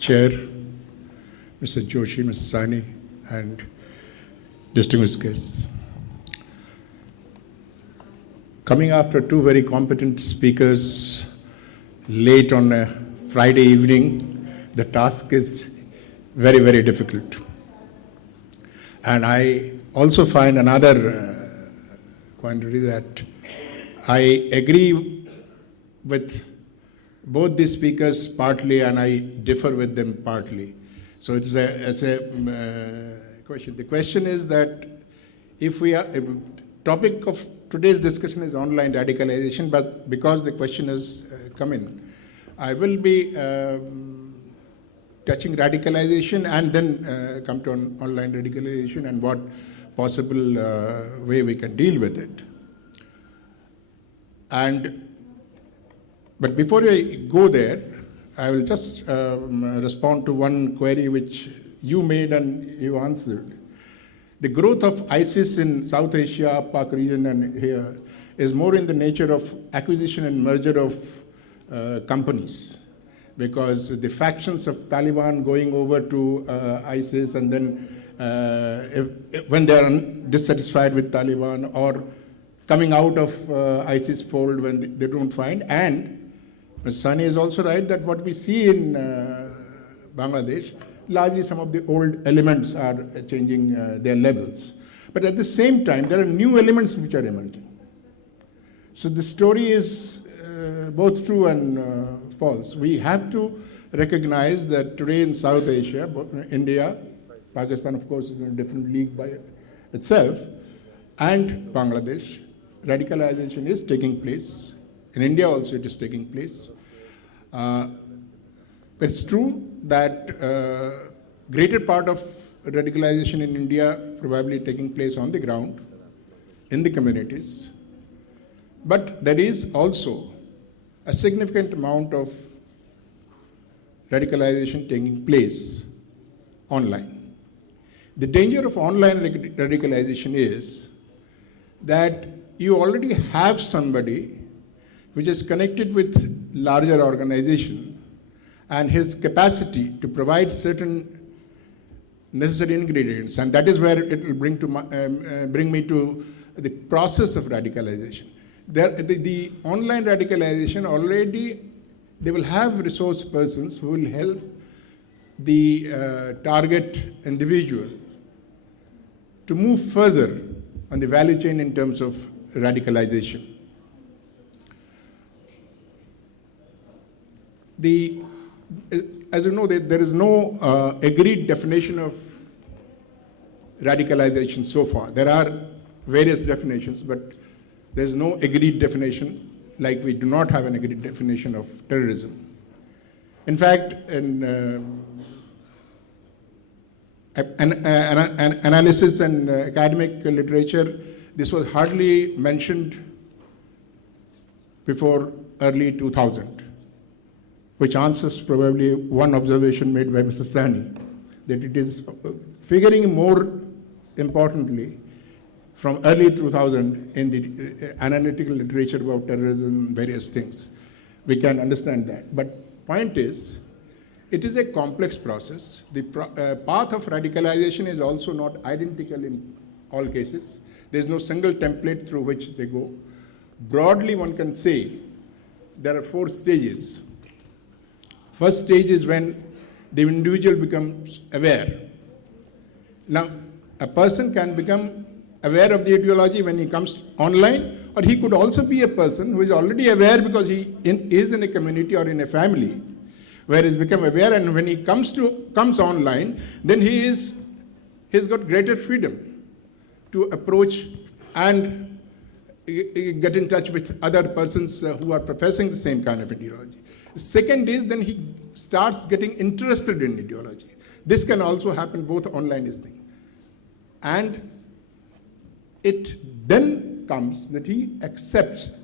Chair, Mr. Joshi, Mr. Sani, and distinguished guests. Coming after two very competent speakers late on a Friday evening, the task is very, very difficult. And I also find another quandary that I agree with both the speakers partly and I differ with them partly. So it's a question. The question is that if topic of today's discussion is online radicalization, but because the question has come in, I will be touching radicalization and then come to online radicalization and what possible way we can deal with it. But before I go there, I will just respond to one query which you made and you answered. The growth of ISIS in South Asia, Pak region and here is more in the nature of acquisition and merger of companies, because the factions of Taliban going over to ISIS and then when they are dissatisfied with Taliban or coming out of ISIS fold when they don't find. And Mr. Sani is also right that what we see in Bangladesh, largely some of the old elements are changing their levels. But at the same time, there are new elements which are emerging. So the story is both true and false. We have to recognize that today in South Asia, India, Pakistan of course is in a different league by itself, and Bangladesh, radicalization is taking place. In India also it is taking place. It's true that greater part of radicalization in India probably taking place on the ground, in the communities. But there is also a significant amount of radicalization taking place online. The danger of online radicalization is that you already have somebody which is connected with larger organization and his capacity to provide certain necessary ingredients, and that is where it will bring me to the process of radicalization. The online radicalization already, they will have resource persons who will help the target individual to move further on the value chain in terms of radicalization. As you know, there is no agreed definition of radicalization so far. There are various definitions, but there is no agreed definition, like we do not have an agreed definition of terrorism. In fact, in analysis and academic literature, this was hardly mentioned before early 2000. Which answers probably one observation made by Mr. Sani, that it is figuring more importantly from early 2000 in the analytical literature about terrorism and various things. We can understand that. But point is, it is a complex process. The path of radicalization is also not identical in all cases. There is no single template through which they go. Broadly, one can say there are 4 stages. First stage is when the individual becomes aware. Now, a person can become aware of the ideology when he comes online, or he could also be a person who is already aware because he is in a community or in a family where he's become aware, and when he comes online, then he's got greater freedom to approach and get in touch with other persons who are professing the same kind of ideology. Second is then he starts getting interested in ideology. This can also happen both online and thing. And it then comes that he accepts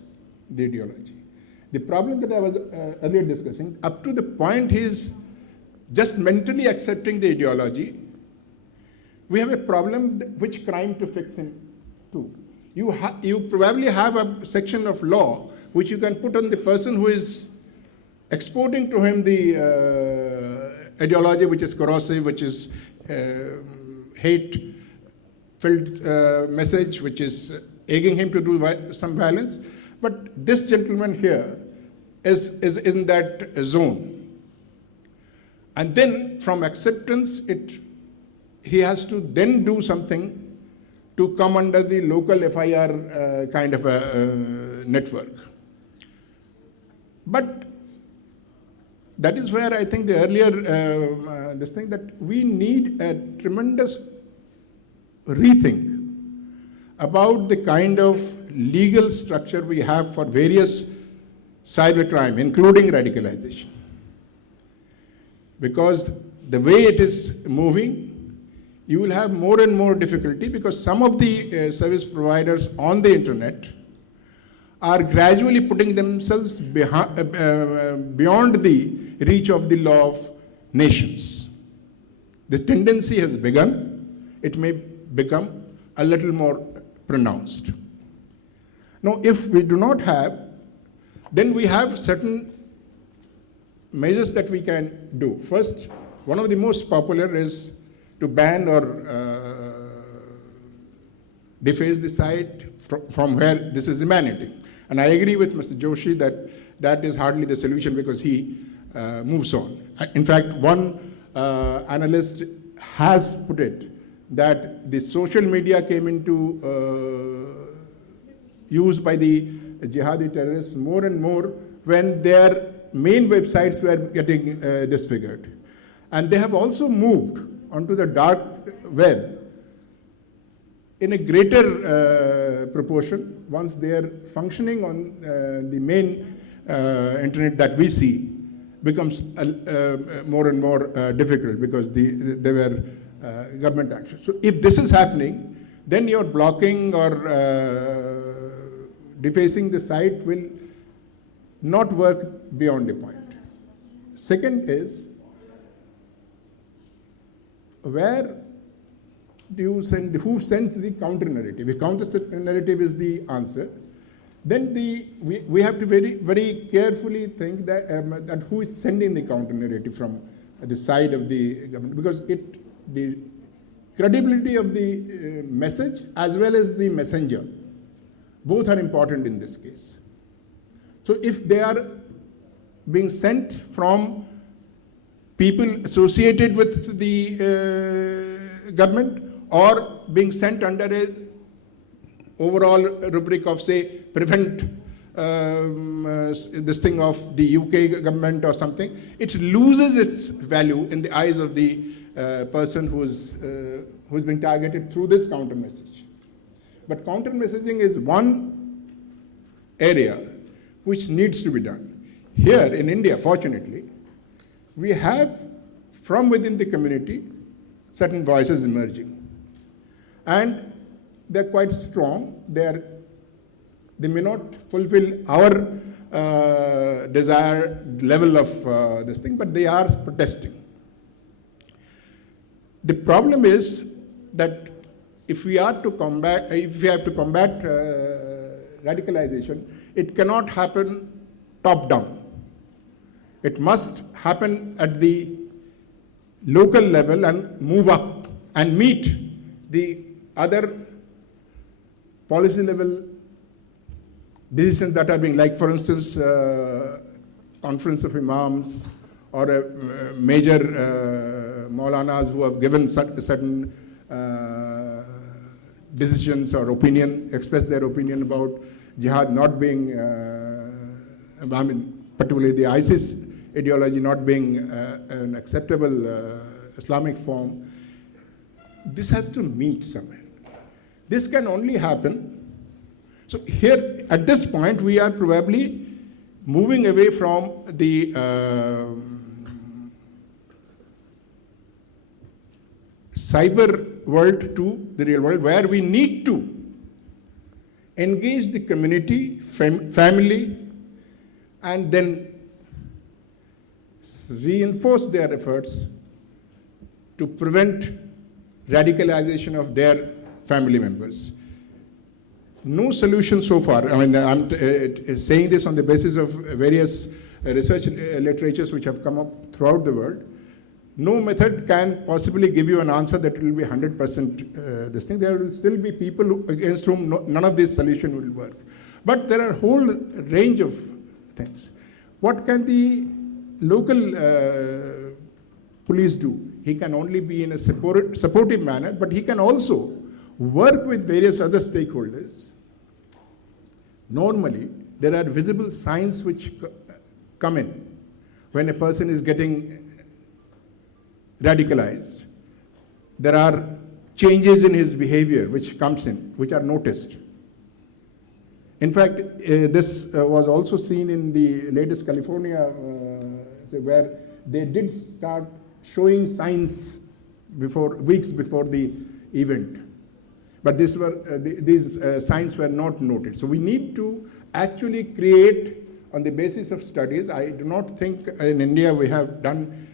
the ideology. The problem that I was earlier discussing, up to the point he is just mentally accepting the ideology, we have a problem which crime to fix him to. You probably have a section of law which you can put on the person who is exporting to him the ideology which is corrosive, which is hate-filled message, which is egging him to do some violence. But this gentleman here is in that zone. And then from acceptance, he has to then do something to come under the local FIR kind of a network. But that is where I think the earlier, this thing that we need a tremendous rethink about the kind of legal structure we have for various cybercrime, including radicalization. Because the way it is moving, you will have more and more difficulty because some of the service providers on the internet are gradually putting themselves beyond the reach of the law of nations. This tendency has begun. It may become a little more pronounced. Now, if we do not have, then we have certain measures that we can do. First, one of the most popular is to ban or deface the site from where this is emanating. And I agree with Mr. Joshi that that is hardly the solution because he moves on. In fact, one analyst has put it that the social media came into use by the jihadi terrorists more and more when their main websites were getting disfigured. And they have also moved onto the dark web in a greater proportion once they are functioning on the main internet that we see becomes more and more difficult because there were government action. So if this is happening, then your blocking or defacing the site will not work beyond a point. Second is, where do you send, who sends the counter narrative? If counter narrative is the answer, then we have to very, very carefully think that, that who is sending the counter narrative from the side of the government, because the credibility of the message as well as the messenger, both are important in this case. So if they are being sent from people associated with the government or being sent under a overall rubric of, say, prevent this thing of the UK government or something, it loses its value in the eyes of the person who's being targeted through this counter message. But counter messaging is one area which needs to be done. Here in India, fortunately, we have from within the community certain voices emerging. And they're quite strong. They may not fulfill our desired level of this thing, but they are protesting. The problem is that if we have to combat radicalization, it cannot happen top down. It must happen at the local level and move up and meet the other policy level decisions that are being, like for instance, Conference of Imams or major Maulanas who have given certain decisions or expressed their opinion about jihad not being, particularly the ISIS ideology not being an acceptable Islamic form. This has to meet somewhere. This can only happen. So here, at this point, we are probably moving away from the cyber world to the real world, where we need to engage the community, family, and then reinforce their efforts to prevent radicalization of their family members. No solution so far. I mean, I'm saying this on the basis of various research literatures which have come up throughout the world. no method can possibly give you an answer that will be 100% this thing. There will still be people against whom none of this solution will work. But there are a whole range of things. What can the local police do? He can only be in a supportive manner, but he can also work with various other stakeholders. Normally, there are visible signs which come in when a person is getting radicalized. There are changes in his behavior which comes in, which are noticed. In fact, this was also seen in the latest California, where they did start showing signs weeks before the event. But these signs were not noted. So we need to actually create, on the basis of studies, I do not think in India we have done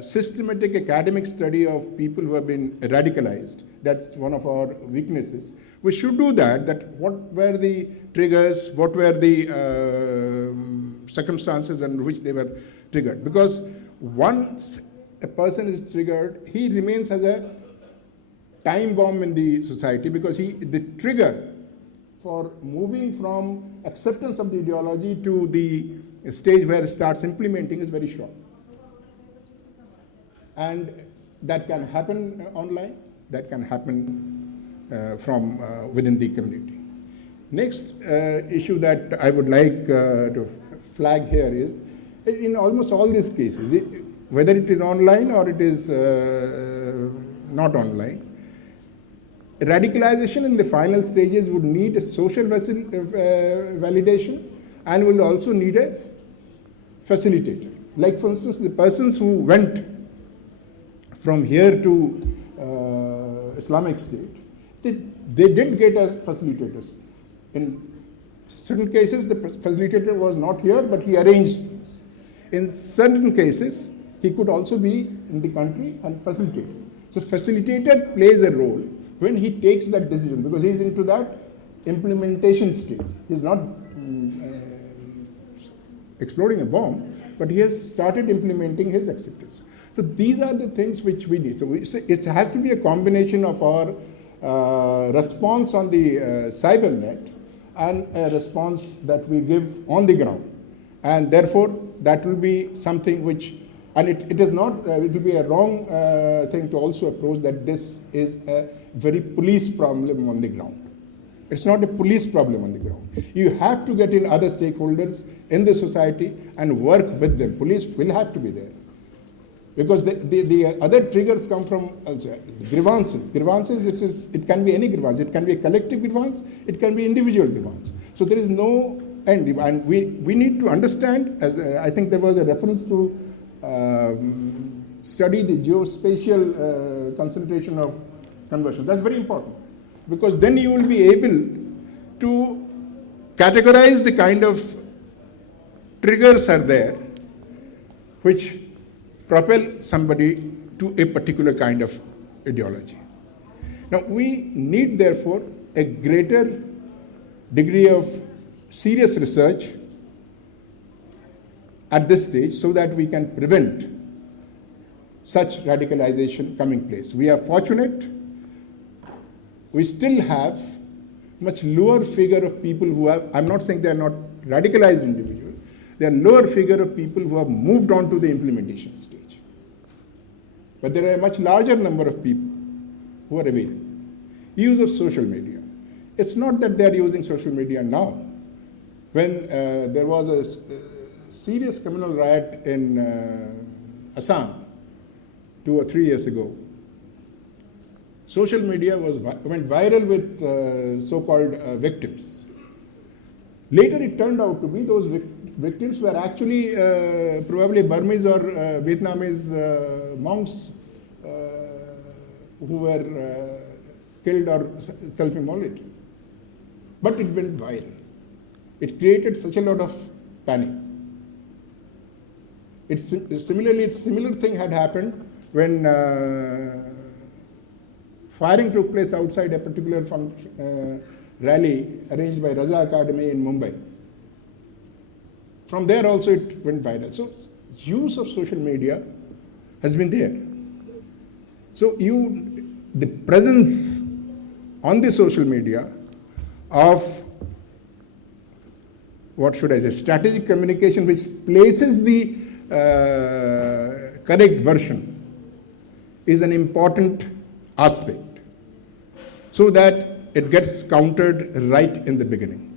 systematic academic study of people who have been radicalized. That's one of our weaknesses. We should do that what were the triggers, what were the circumstances under which they were triggered. Because once a person is triggered, he remains as a time bomb in the society, because the trigger for moving from acceptance of the ideology to the stage where it starts implementing is very short. And that can happen online, that can happen from within the community. Next issue that I would like to flag here is, in almost all these cases, whether it is online or it is not online, radicalization in the final stages would need a social validation and will also need a facilitator. Like, for instance, the persons who went from here to Islamic State, they did get a facilitator. In certain cases, the facilitator was not here, but he arranged things. In certain cases, he could also be in the country and facilitate. So facilitator plays a role when he takes that decision, because he's into that implementation stage. He's not exploding a bomb, but he has started implementing his acceptance. So these are the things which we need. So it has to be a combination of our response on the cybernet and a response that we give on the ground. And therefore, that will be something which, and it is not, it will be a wrong thing to also approach that this is a very police problem on the ground. It's not a police problem on the ground. You have to get in other stakeholders in the society and work with them. Police will have to be there. Because the other triggers come from grievances. Grievances, it can be any grievance. It can be a collective grievance. It can be individual grievance. So there is no end. And we need to understand, as I think there was a reference to study the geospatial concentration of conversion. That's very important. Because then you will be able to categorize the kind of triggers are there which propel somebody to a particular kind of ideology. Now, we need, therefore, a greater degree of serious research at this stage so that we can prevent such radicalization coming place. We are fortunate. We still have much lower figure of people who have, I'm not saying they are not radicalized individuals, they are lower figure of people who have moved on to the implementation stage. But there are a much larger number of people who are available. Use of social media. It's not that they are using social media now. When there was a serious communal riot in Assam 2 or 3 years ago, social media went viral with so-called victims. Later it turned out to be those victims were actually probably Burmese or Vietnamese monks who were killed or self-immolated. But it went viral. It created such a lot of panic. Similarly, a similar thing had happened when firing took place outside a particular rally arranged by Raza Academy in Mumbai. From there also it went viral. So use of social media has been there. So the presence on the social media of, what should I say, strategic communication which places the correct version is an important aspect, so that it gets countered right in the beginning.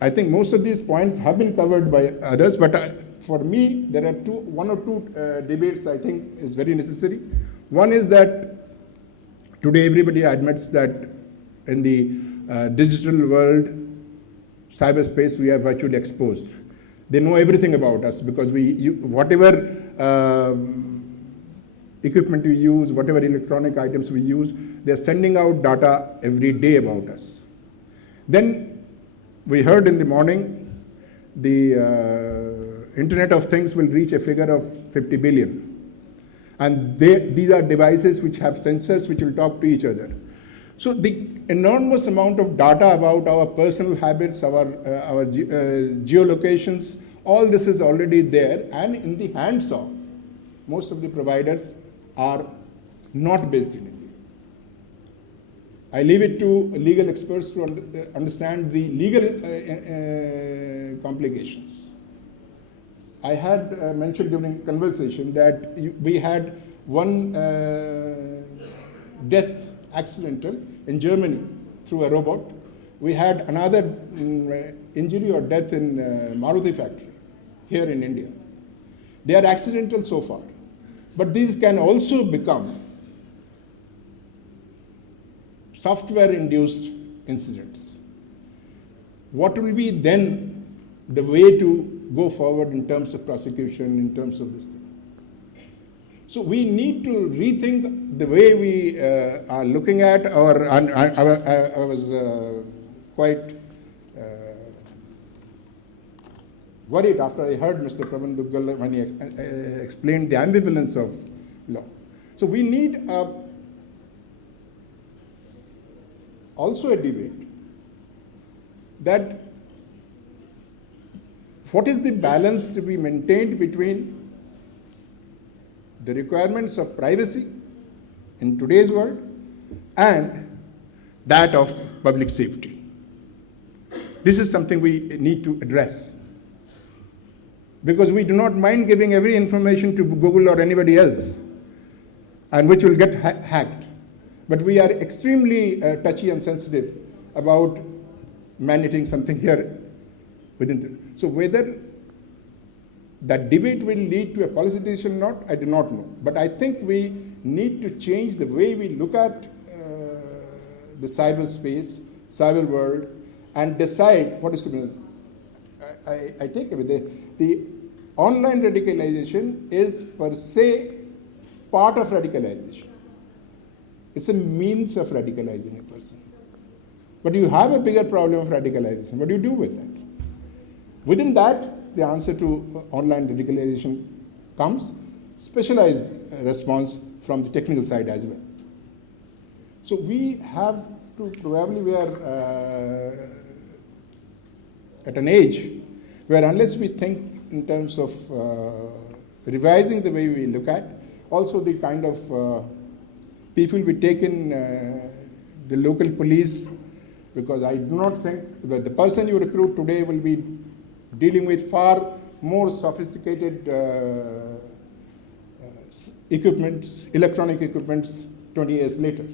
I think most of these points have been covered by others, but for me, there are one or two debates I think is very necessary. One is that today everybody admits that in the digital world, cyberspace, we are virtually exposed. They know everything about us because whatever equipment we use, whatever electronic items we use, they're sending out data every day about us. Then we heard in the morning the Internet of Things will reach a figure of 50 billion. And these are devices which have sensors which will talk to each other. So the enormous amount of data about our personal habits, our geolocations, all this is already there and in the hands of most of the providers are not based in India. I leave it to legal experts to understand the legal complications. I had mentioned during conversation that we had one death accidental in Germany through a robot. We had another injury or death in Maruti factory here in India. They are accidental so far, but these can also become software-induced incidents. What will be then the way to go forward in terms of prosecution, in terms of this thing? So we need to rethink the way we are looking at our, I was quite worried after I heard Mr. Pravan Duggal when he explained the ambivalence of law. So we need also a debate that what is the balance to be maintained between the requirements of privacy in today's world and that of public safety. This is something we need to address, because we do not mind giving every information to Google or anybody else, and which will get hacked. But we are extremely touchy and sensitive about mandating something here within so whether that debate will lead to a policy decision or not, I do not know. But I think we need to change the way we look at the cyberspace, cyber world, and decide what is to be. I take away the online radicalization is per se part of radicalization. It's a means of radicalizing a person. But you have a bigger problem of radicalization. What do you do with that? Within that, the answer to online radicalization comes, specialized response from the technical side as well. So we have to, probably we are at an age where unless we think in terms of revising the way we look at, also the kind of people we take in the local police, because I do not think that the person you recruit today will be dealing with far more sophisticated equipments, electronic equipments 20 years later.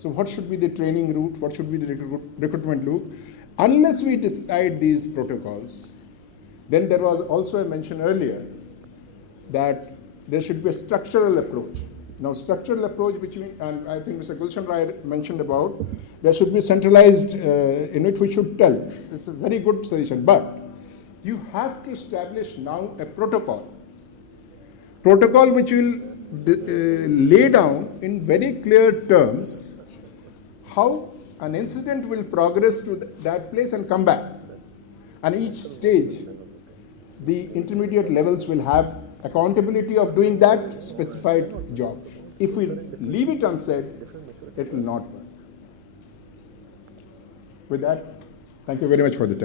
So what should be the training route? What should be the recruitment loop? Unless we decide these protocols, then there was also a mention earlier that there should be a structural approach. Now, structural approach, which and I think Mr. Gulshan Rai mentioned about, there should be centralized unit which should tell. It's a very good suggestion, but you have to establish now a protocol which will lay down in very clear terms how an incident will progress to that place and come back. And each stage, the intermediate levels will have accountability of doing that specified job. If we leave it unsaid, it will not work. With that, thank you very much for the time.